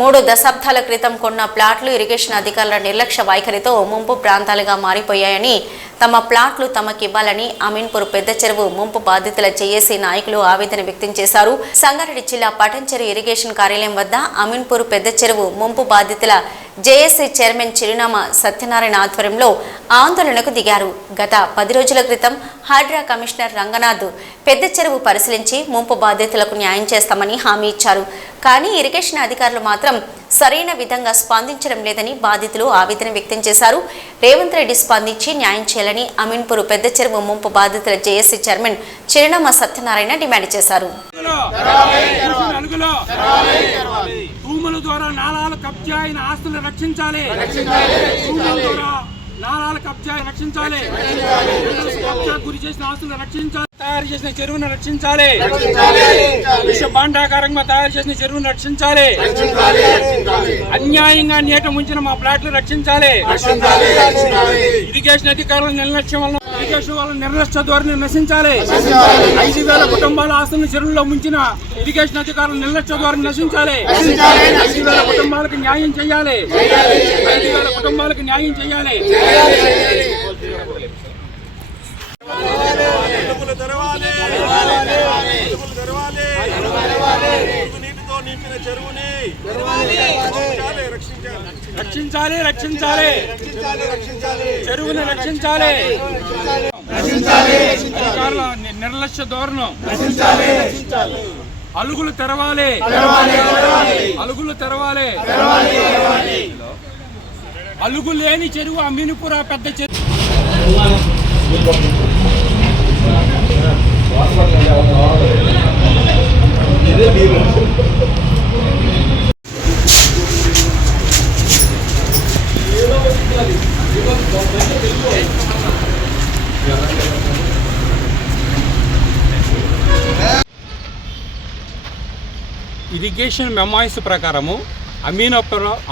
3 దశాబ్దాల క్రితం కొన్న ప్లాట్లు ఇరిగేషన్ అధికారుల నిర్లక్ష్య వైఖరితో ముంపు ప్రాంతాలుగా మారిపోయాయని, తమ ప్లాట్లు తమకివ్వాలని అమీన్పూర్ పెద్ద చెరువు ముంపు బాధితుల జేఏసీ నాయకులు ఆవేదన వ్యక్తం చేశారు. సంగారెడ్డి జిల్లా పటంచెరు ఇరిగేషన్ కార్యాలయం వద్ద అమీన్పూర్ పెద్ద చెరువు ముంపు బాధితుల జేఏసీ చైర్మన్ చిరునామా సత్యనారాయణ ఆధ్వర్యంలో ఆందోళనకు దిగారు. గత 10 రోజుల క్రితం హైడ్రా కమిషనర్ రంగనాథ్ పెద్ద చెరువు పరిశీలించి ముంపు బాధితులకు న్యాయం చేస్తామని హామీ ఇచ్చారు. కానీ ఇరిగేషన్ అధికారులు మాత్రం సరైన విధంగా స్పందించడం లేదని బాధితులు ఆవేదన వ్యక్తం చేశారు. రేవంత్ రెడ్డి స్పందించి న్యాయం చేయాలని అమీన్పూర్ పెద్ద చెరువు ముంపు బాధితుల జేఏసీ చైర్మన్ చిరునామా సత్యనారాయణ డిమాండ్ చేశారు. భూముల ద్వారా నాలాల కబ్జా అయిన ఆస్తులను రక్షించాలి. నాలాల కబ్జా రక్షించాలి. కబ్జా గురి చేసిన ఆస్తులను రక్షించాలి. తయారు చేసిన చెరువును రక్షించాలి. విష భాండాకారంగా తయారు చేసిన చెరువును రక్షించాలి. అన్యాయంగా నీట ముంచిన మా ప్లాట్లు రక్షించాలి. ఇరిగేషన్ అధికారుల నిర్లక్ష్యం వల్ల ఇరిగేషన్ వాళ్ళ నిర్లక్ష్య ధోరణి నశించాలి. 5,000 కుటుంబాల ఆస్తులను చెరువుల్లో ముంచిన ఇరిగేషన్ అధికారుల నిర్లక్ష్య ధోరణి నశించాలి. 5,000 కుటుంబాలకు న్యాయం చేయాలి. 5,000 కుటుంబాలకు న్యాయం చేయాలి. రక్షించాలి. రక్షించాలి. చెరువుని రక్షించాలి. అధికారుల నిర్లక్ష్య ధోరణం అలుగులు తెరవాలి. అలుగులు తెరవాలి. అలుగు లేని చెరువు అమీన్పూర్ పెద్ద చెరువు. ఇరిగేషన్ మెమాయిస్ ప్రకారము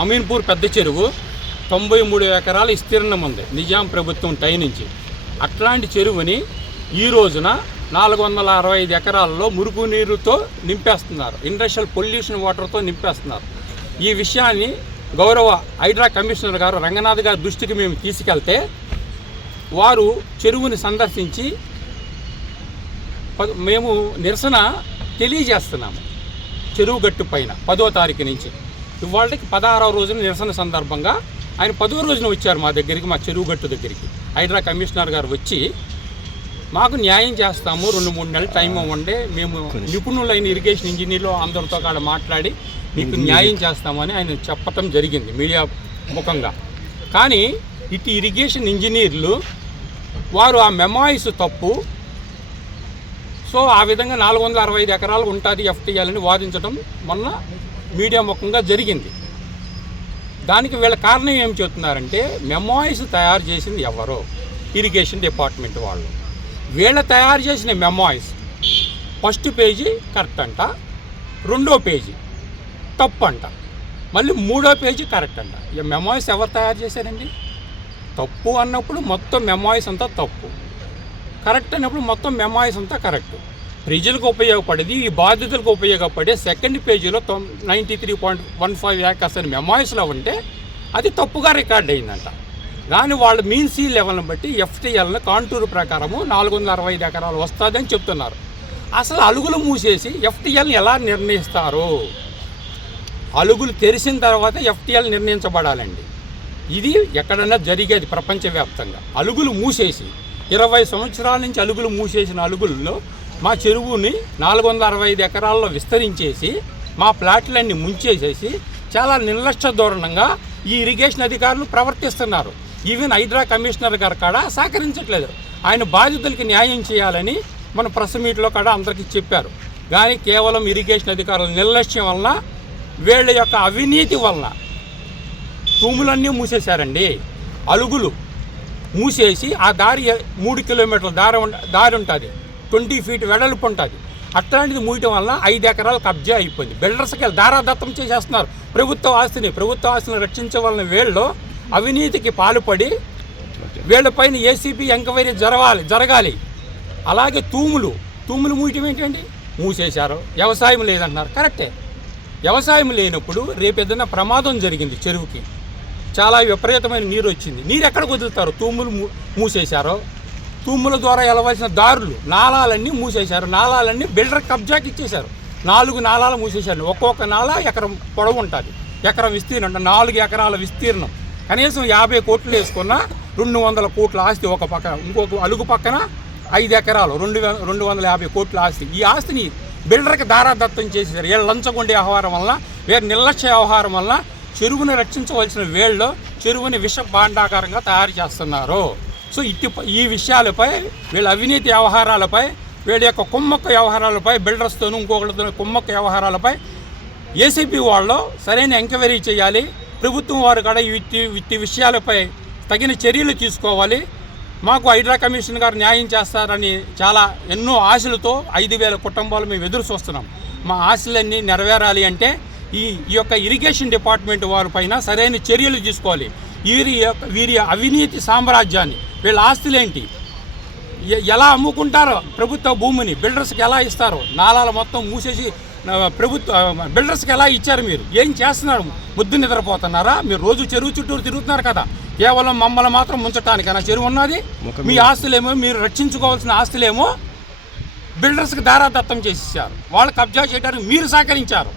అమీన్పూర్ పెద్ద చెరువు 93 ఎకరాల విస్తీర్ణం ఉంది నిజాం ప్రభుత్వం టై నుంచి. అట్లాంటి చెరువుని ఈ రోజున 465 ఎకరాల్లో మురుగు నీరుతో నింపేస్తున్నారు. ఇండస్ట్రియల్ పొల్యూషన్ వాటర్తో నింపేస్తున్నారు. ఈ విషయాన్ని గౌరవ హైడ్రా కమిషనర్ గారు రంగనాథ్ గారి దృష్టికి మేము తీసుకెళ్తే వారు చెరువుని సందర్శించి మేము నిరసన తెలియజేస్తున్నాము. చెరువు గట్టు పైన 10వ తారీఖు నుంచి ఇవాళకి 16వ రోజున నిరసన సందర్భంగా ఆయన 10వ రోజున వచ్చారు మా దగ్గరికి, మా చెరువు గట్టు దగ్గరికి. హైడ్రా కమిషనర్ గారు వచ్చి మాకు న్యాయం చేస్తాము, 2-3 నెలలు టైం ఇవ్వండి, మేము నిపుణులైన ఇరిగేషన్ ఇంజనీర్లు అందరితో కాడ మాట్లాడి మీకు న్యాయం చేస్తామని ఆయన చెప్పటం జరిగింది మీడియా ముఖంగా. కానీ ఇటు ఇరిగేషన్ ఇంజనీర్లు వారు ఆ మెమాయిస్ తప్పు, సో ఆ విధంగా 465 ఎకరాలు ఉంటుంది ఎఫ్టీఎల్ని వాదించడం మొన్న మీడియా ముఖంగా జరిగింది. దానికి వీళ్ళ కారణం ఏం చెప్తున్నారంటే మెమాయిస్ తయారు చేసింది ఎవరో ఇరిగేషన్ డిపార్ట్మెంట్ వాళ్ళు. వీళ్ళ తయారు చేసిన మెమాయిస్ ఫస్ట్ పేజీ కరెక్ట్ అంట, 2వ పేజీ తప్పు అంట, మళ్ళీ 3వ పేజీ కరెక్ట్ అంట. ఈ మెమాయిస్ ఎవరు తయారు చేశారండి? తప్పు అన్నప్పుడు మొత్తం మెమాయిస్ అంతా తప్పు, కరెక్ట్ అన్నప్పుడు మొత్తం మెమాయిస్ అంతా కరెక్ట్. ప్రజలకు ఉపయోగపడేది, ఈ బాధితులకు ఉపయోగపడే సెకండ్ పేజీలో 93.15 ఏకర్స్ అని మెమాయిస్లో ఉంటే అది తప్పుగా రికార్డ్ అయిందంట. కానీ వాళ్ళ మీన్ సీ లెవెల్ని బట్టి ఎఫ్టీఎల్ని కాంటూరు ప్రకారము 465 ఎకరాలు వస్తుందని చెప్తున్నారు. అసలు అలుగులు మూసేసి ఎఫ్టీఎల్ని ఎలా నిర్ణయిస్తారు? అలుగులు తెరిచిన తర్వాత ఎఫ్టీఎల్ నిర్ణయించబడాలండి. ఇది ఎక్కడన్నా జరిగేది ప్రపంచవ్యాప్తంగా. అలుగులు మూసేసి 20 సంవత్సరాల నుంచి అలుగులు మూసేసిన అలుగుల్లో మా చెరువుని 465 ఎకరాల్లో విస్తరించేసి మా ప్లాట్లన్నీ ముంచేసేసి చాలా నిర్లక్ష్య ధోరణంగా ఈ ఇరిగేషన్ అధికారులు ప్రవర్తిస్తున్నారు. ఈవెన్ హైడ్రా కమిషనర్ గారు కూడా సహకరించట్లేదు. ఆయన బాధితులకి న్యాయం చేయాలని మన ప్రెస్ మీట్లో కూడా అందరికీ చెప్పారు. కానీ కేవలం ఇరిగేషన్ అధికారుల నిర్లక్ష్యం వలన, వీళ్ళ యొక్క అవినీతి వలన తూములన్నీ మూసేశారండి. అలుగులు మూసేసి ఆ దారి 3 కిలోమీటర్ల దారి ఉంటుంది, 20 ఫీట్ వెడల్పు ఉంటుంది. అట్లాంటిది మూయటం వల్ల 5 ఎకరాలు కబ్జా అయిపోయింది. బిల్డర్స్కి దారాదత్తం చేసేస్తున్నారు ప్రభుత్వ ఆస్తిని రక్షించే వలన వీళ్ళు అవినీతికి పాల్పడి వీళ్ళపైన ఏసీబీ ఎంక్వైరీ జరగాలి. అలాగే తూములు మూయటం ఏంటండి? మూసేశారు. వ్యవసాయం లేదంటున్నారు, కరెక్టే. వ్యవసాయం లేనప్పుడు రేపేదైనా ప్రమాదం జరిగింది, చెరువుకి చాలా విపరీతమైన నీరు వచ్చింది, నీరు ఎక్కడికి వదులుతారు? తూములు మూసేశారు, తూముల ద్వారా వెళ్ళవలసిన దారులు నాళాలన్నీ మూసేశారు, నాళాలన్నీ బిల్డర్ కబ్జాకి ఇచ్చేశారు. 4 నాళాలు మూసేశారు. ఒక్కొక్క నాళ ఎకరం పొడవు ఉంటుంది, ఎకరం విస్తీర్ణం అంటే 4 ఎకరాల విస్తీర్ణం. కనీసం 50 కోట్లు వేసుకున్న 200 కోట్ల ఆస్తి ఒక పక్కన, ఇంకొక అలుగు పక్కన 5 ఎకరాలు 250 కోట్ల ఆస్తి. ఈ ఆస్తిని బిల్డర్కి దారాదత్తం చేసేసారు. వీళ్ళ లంచగొండే వ్యవహారం వల్ల, వీళ్ళ నిర్లక్ష్య వ్యవహారం వల్ల చెరువుని రక్షించవలసిన వేళ్ళు చెరువుని విష భాండాగారంగా తయారు చేస్తున్నారు. సో ఈ విషయాలపై, వీళ్ళ అవినీతి వ్యవహారాలపై, వీళ్ళ యొక్క కుమ్మక్క వ్యవహారాలపై, బిల్డర్స్తోనూ ఇంకొకరితో కుమ్మక్క వ్యవహారాలపై ఏసీబీ వాళ్ళు సరైన ఎంక్వైరీ చేయాలి. ప్రభుత్వం వారు కూడా వీటి విషయాలపై తగిన చర్యలు తీసుకోవాలి. మాకు హైడ్రా కమిషన్ గారు న్యాయం చేస్తారని చాలా ఎన్నో ఆశలతో 5,000 కుటుంబాలు మేము ఎదురు చూస్తున్నాం. మా ఆశలన్నీ నెరవేరాలి అంటే ఈ యొక్క ఇరిగేషన్ డిపార్ట్మెంట్ వారి పైన సరైన చర్యలు తీసుకోవాలి. వీరి అవినీతి సామ్రాజ్యాన్ని, వీళ్ళ ఆస్తులేంటి, ఎలా అమ్ముకుంటారో ప్రభుత్వ భూమిని బిల్డర్స్కి ఎలా ఇస్తారో, నాళాలు మొత్తం మూసేసి బిల్డర్స్కి ఎలా ఇచ్చారు? మీరు ఏం చేస్తున్నారు? ముద్దు నిద్రపోతున్నారా? మీరు రోజు చెరువు చుట్టూరు తిరుగుతున్నారు కదా, కేవలం మమ్మల్ని మాత్రం ముంచటానికైనా చెరువు ఉన్నది? మీ ఆస్తులేమో, మీరు రక్షించుకోవాల్సిన ఆస్తులేమో బిల్డర్స్కి దారాదత్తం చేసేసారు, వాళ్ళు కబ్జా చేయడానికి మీరు సహకరించారు.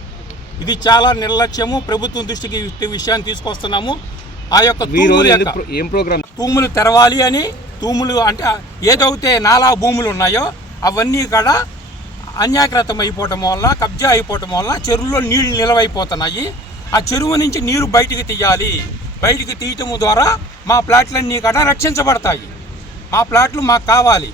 ఇది చాలా నిర్లక్ష్యము. ప్రభుత్వం దృష్టికి ఈ విషయాన్ని తీసుకొస్తున్నాము. ఆ యొక్క తూములు తెరవాలి అని, తూములు అంటే ఏదైతే నాలా భూములు ఉన్నాయో అవన్నీ కూడా అన్యాకృతం అయిపోవటం వల్ల, కబ్జా అయిపోవటం వల్ల చెరువులో నీళ్లు నిలవైపోతున్నాయి. ఆ చెరువు నుంచి నీరు బయటికి తీయాలి. బయటికి తీయటం ద్వారా మా ప్లాట్లన్నీ కూడా రక్షించబడతాయి. మా ప్లాట్లు మాకు కావాలి.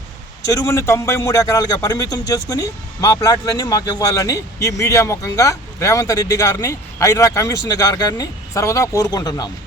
చెరువుని 93 ఎకరాలుగా పరిమితం చేసుకుని మా ప్లాట్లన్నీ మాకు ఇవ్వాలని ఈ మీడియా ముఖంగా రేవంత్ రెడ్డి గారిని, హైడ్రా కమిషనర్ గారిని సర్వదా కోరుకుంటున్నాము.